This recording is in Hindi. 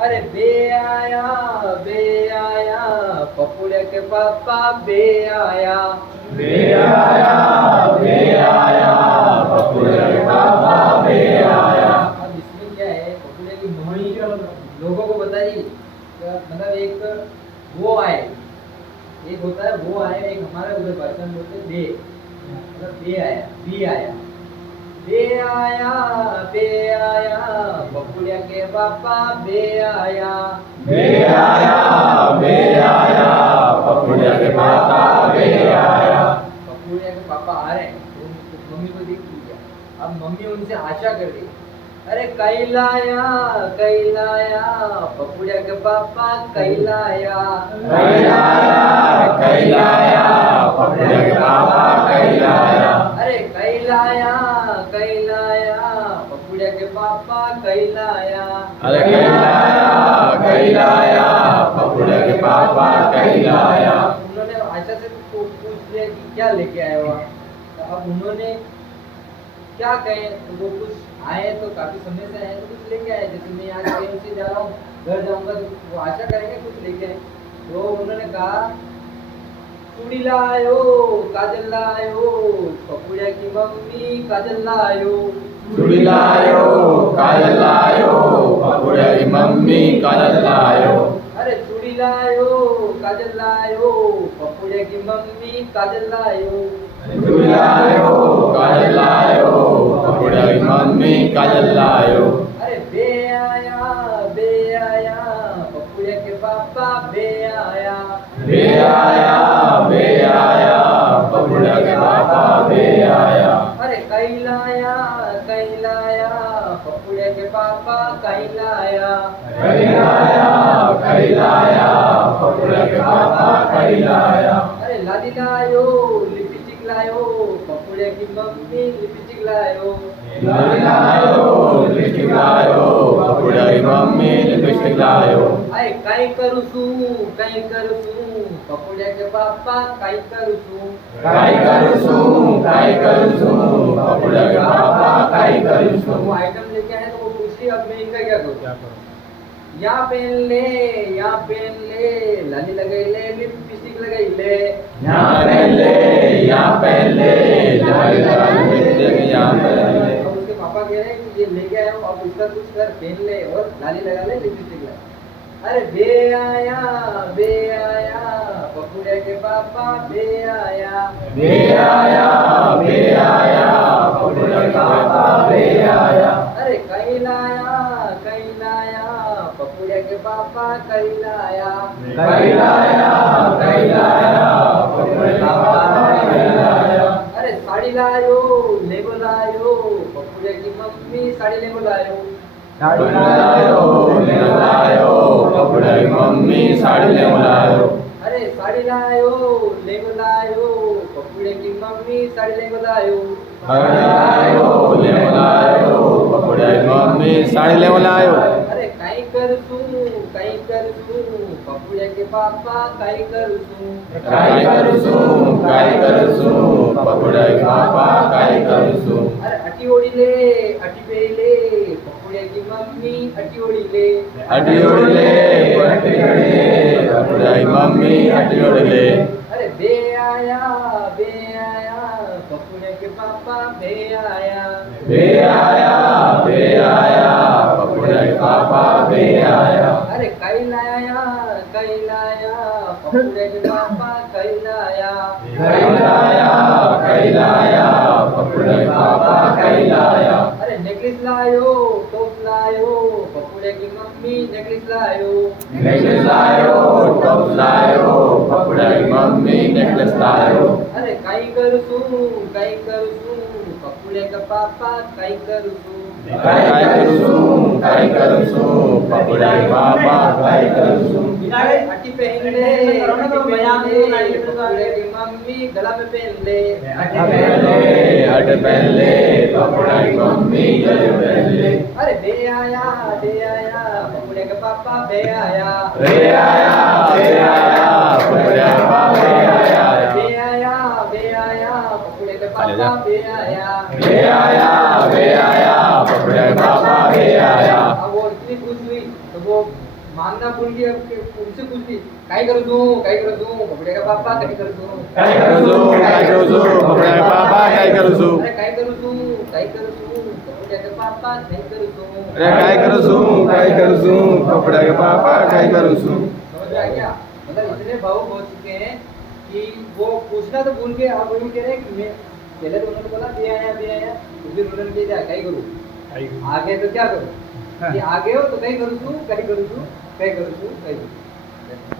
अरे बे आया पपुड़िया के पापा बे आया बे आया पपुड़िया के पापा बे आया। अब इसमें क्या है, पपुड़िया की मम्मी लोगों को बताइए, मतलब एक वो आए, एक होता है वो आए, एक हमारे उधर भाषा में बोलते हैं बे, मतलब बे आया, बी आया, बे आया पपुड़िया के पापा बे आया पपुड़िया के पापा बे आया। पपुड़िया के पापा आ रहे हैं तो मम्मी को देख लिया। अब मम्मी उनसे आशा कर रही, अरे कैलाया पपुड़िया के पापा कैलाया पपुड़िया के पापा कैलाया। अरे कैलाया पपुड़िया के पापा कैलाया अरे कैलाया पपुड़िया के पापा कैलाया। उन्होंने आशा से पूछ लिया कि क्या लेके आए हो आप, तो अब उन्होंने क्या कहे, तो वो कुछ आए तो काफी समय से आए तो कुछ लेके आए, जैसे मैं यहाँ ट्रेन से जा रहा हूँ घर जाऊंगा तो वो आशा करेंगे कुछ लेके आए। तो उन्होंने कहा चूड़ी लायो काजल लायो पपुड़िया की मम्मी काजल लायो चूड़ी लायो काजल लायो पपुड़िया की मम्मी काजल लायो। अरे चूड़ी लायो काजल लायो पपुड़िया की मम्मी काजल लायो चूड़ी लायो काजल लायो पपुड़िया की मम्मी काजल लायो। अरे बे आया पपुड़िया के पापा बे आया पपुड़िया के पापा बे आया। अरे कैलाया पपुड़िया के पापा कैलाया पपुड़िया के पापा कैलाया। अरे लादी लायो लिपस्टिक लायो पपुड़िया की मम्मी लिपस्टिक लायो लिपस्टिक लायो पपुड़िया की मम्मी लिपस्टिक लायो। अरे काई करू छू पपुड़िया के पापा काई करू छू पपुड़िया के पापा काई करू छू। वो आइटम लेके आए तो वो पूछ रही अब मैं इनका क्या करूँ, यहाँ पहन ले लाली लगाई ले लिपस्टिक लगाई ले यहाँ पहन ले लाली लगाई यहाँ पहन ले। अब उसके पापा कह रहे हैं कि ये लेके आए हो अब इसका कुछ कर, पहन ले और लाली लगा ले लिपस्टिक लगा। अरे बे आया पपुड़िया के पापा बे आया पपुड़िया के पापा बे आया। अरे कैलाया पपुड़िया के पापा कैलाया पपुड़िया के पापा कैलाया। अरे साड़ी लायो लेगो लायो पपुड़िया की मम्मी साड़ी लेगो लायो पपुड़िया की मम्मी साड़ी ले लायो। अरे साड़ी लायो लेगो लायो पपुड़िया की मम्मी साड़ी लेगो लायो पपुड़िया की मम्मी साड़ी ले लायो। अरे काई कर तू पपुड़िया के पापा काई कर तू पपुड़िया के पापा काई करू छू। अरे अटी ओढ़ी ले अटी पेरी ले पपुड़िया की मम्मी अटी ओढ़ी ले पपुड़िया की मम्मी अटी ओढ़ी ले। अरे बे आया पपुड़िया के पापा बे आया पपुड़िया के पापा बे आया। अरे कैलाया पपुड़िया के पापा कैलाया पपुड़िया के पापा कैलाया। अरे नेकलेस लायो टॉप लायो पपुड़िया की मम्मी नेकलेस लायो टॉप लायो पपुड़िया की मम्मी नेकलेस लायो। अरे काई करू छू पपुड़िया का पापा काई करू छू पपुड़िया के पापा काई करू छू। अरे अटी पहन ले पपुड़िया की मम्मी गला में पहन ले अट पहन ले पपुड़िया की मम्मी गले में पहन ले। अरे बे आया पपुड़िया का पापा बे आया पपुड़िया के पापा बे आया पपुड़िया का पापा बे आया पपुड़िया के पापा बे आया। अब वो इतनी खुश हुई तो वो मांगना भूल गई, अब उनसे पूछती काय करू तू, काय करू तू, बबड्या का पापा काय करू तू, काय करू तू, काय करू तू, बबड्या का पापा काय करू तू, अरे काय करू तू, काय करू तू, बबड्या का पापा काय करू तू, अरे काय करू तू, काय करू तू, बबड्या का पापा काय करू तू। समझ में आ गया? मतलब इतने भावुक हो चुके हैं कि वो पूछना तो भूल गए। अब वही कह रहे हैं कि मैं पहले तो उन्होंने बोला भी आया, तो फिर उन्होंने कह दिया काय करू, आ गए तो क्या करूं, कि आ गए हो तो काय करू तू, काय करू तू, काय करू तू, काय करू।